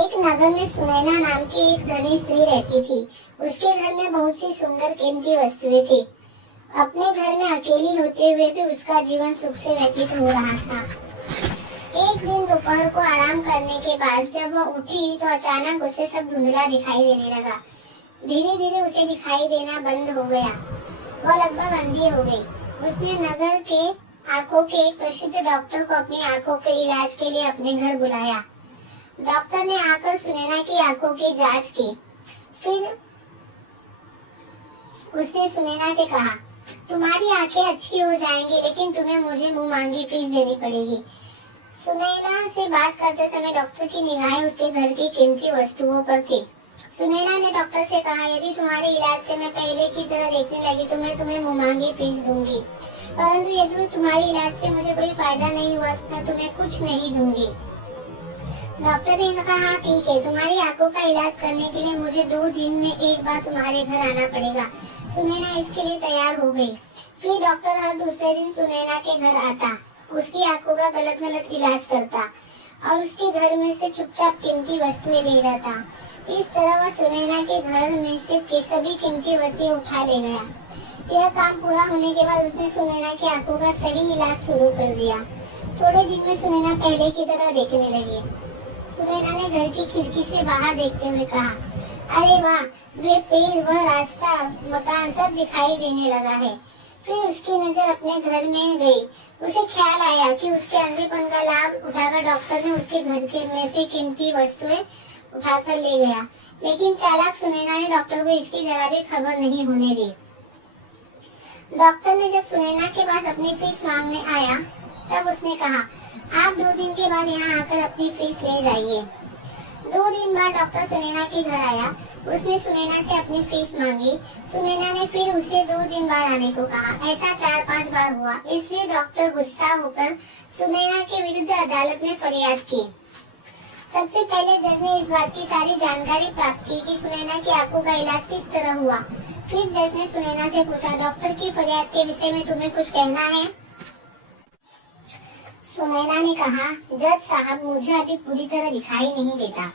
एक नगर में सुनैना नाम की एक धनी स्त्री रहती थी। उसके घर में बहुत सी सुंदर कीमती वस्तुएं थी। अपने घर में अकेली होते हुए भी उसका जीवन सुख से व्यतीत हो रहा था। एक दिन दोपहर को आराम करने के बाद जब वह उठी तो अचानक उसे सब धुंधला दिखाई देने लगा। धीरे धीरे उसे दिखाई देना बंद हो गया। वह लगभग अंधी हो गई। उसने नगर के आंखों के एक प्रसिद्ध डॉक्टर को अपनी आंखों के इलाज के लिए अपने घर बुलाया। डॉक्टर ने आकर सुनैना की आंखों की जांच की। फिर उसने सुनैना से कहा, तुम्हारी आंखें अच्छी हो जाएंगी, लेकिन तुम्हें मुझे मुंह मांगी फीस देनी पड़ेगी। सुनैना से बात करते समय डॉक्टर की निगाहें उसके घर की कीमती वस्तुओं पर थी। सुनैना ने डॉक्टर से कहा, यदि तुम्हारे इलाज से मैं पहले की तरह देखने लगी तो मैं तुम्हें मुंह मांगी फीस दूंगी, परंतु यदि तुम्हारे इलाज से मुझे कोई फायदा नहीं हुआ तो मैं तुम्हें कुछ नहीं दूंगी। डॉक्टर ने कहा, हाँ ठीक है, तुम्हारी आंखों का इलाज करने के लिए मुझे 2 दिन में एक बार तुम्हारे घर आना पड़ेगा। सुनैना इसके लिए तैयार हो गई। फिर डॉक्टर हर दूसरे दिन सुनैना के घर आता, उसकी आंखों का गलत इलाज करता और उसके घर में से चुपचाप कीमती वस्तुएं ले जाता। इस तरह वह सुनैना के घर में से सभी कीमती वस्तुएं उठा ले गया। यह काम पूरा होने के बाद उसने सुनैना की आंखों का सही इलाज शुरू कर दिया। थोड़े दिन में सुनैना पहले की तरह देखने लगी। सुनैना ने घर की खिड़की से बाहर देखते हुए कहा, अरे वाह, वे पेड़, वह रास्ता, मकान सब दिखाई देने लगा है। फिर उसकी नजर अपने घर में गई। उसे ख्याल आया कि उसके अंधेपन का लाभ उठाकर डॉक्टर ने उसके घर के में से कीमती वस्तुएं उठाकर ले गया, लेकिन चालाक सुनैना ने डॉक्टर को इसकी जरा भी खबर नहीं होने दी। डॉक्टर ने जब सुनैना के पास अपनी फीस मांगने आया तब उसने कहा, आप 2 दिन के बाद यहाँ आकर अपनी फीस ले जाइए। 2 दिन बाद डॉक्टर सुनैना के घर आया। उसने सुनैना से अपनी फीस मांगी। सुनैना ने फिर उसे 2 दिन बाद आने को कहा। ऐसा 4-5 बार हुआ। इसलिए डॉक्टर गुस्सा होकर सुनैना के विरुद्ध अदालत में फरियाद की। सबसे पहले जज ने इस बात की सारी जानकारी प्राप्त की कि सुनैना की आंखों का इलाज किस तरह हुआ। फिर जज ने सुनैना से पूछा, डॉक्टर की फरियाद के विषय में तुम्हें कुछ कहना है? सुनैना ने कहा, जज साहब, मुझे अभी पूरी तरह दिखाई नहीं देता,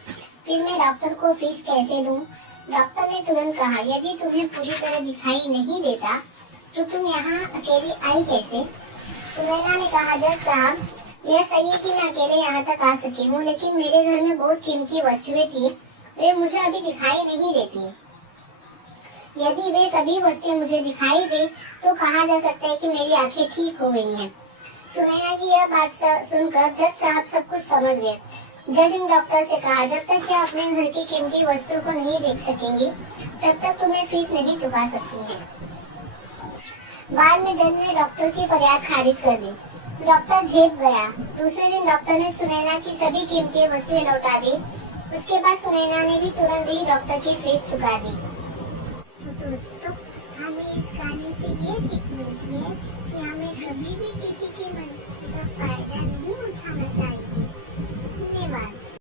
फिर मैं डॉक्टर को फीस कैसे दूं? डॉक्टर ने तुरंत कहा, यदि तुम्हें पूरी तरह दिखाई नहीं देता तो तुम यहाँ अकेली आई कैसे? सुनैना ने कहा, जज साहब, यह सही है कि मैं अकेले यहाँ तक आ सकी हूँ, लेकिन मेरे घर में बहुत कीमती वस्तुएं थी, वे मुझे अभी दिखाई नहीं देती। यदि वे सभी वस्तुएं मुझे दिखाई दे तो कहा जा सकता है कि मेरी आंखें ठीक हो गई हैं। सुनैना की यह बात सुनकर जज साहब सब कुछ समझ गए। जज ने डॉक्टर से कहा, जब तक आप अपने घर की कीमती वस्तुओं को नहीं देख सकेंगी तब तक तुम्हें फीस नहीं चुका सकती हैं। बाद में जज ने डॉक्टर की फरियाद खारिज कर दी। डॉक्टर झेप गया। दूसरे दिन डॉक्टर ने सुनैना की सभी कीमती वस्तुएं लौटा दी। उसके बाद सुनैना ने भी तुरंत ही डॉक्टर की फीस चुका दी। तो दोस्तों, हमें इस कहानी से ये सीख मिलती है कि हमें कभी भी किसी की मदद का फायदा नहीं उठाना चाहिए। धन्यवाद।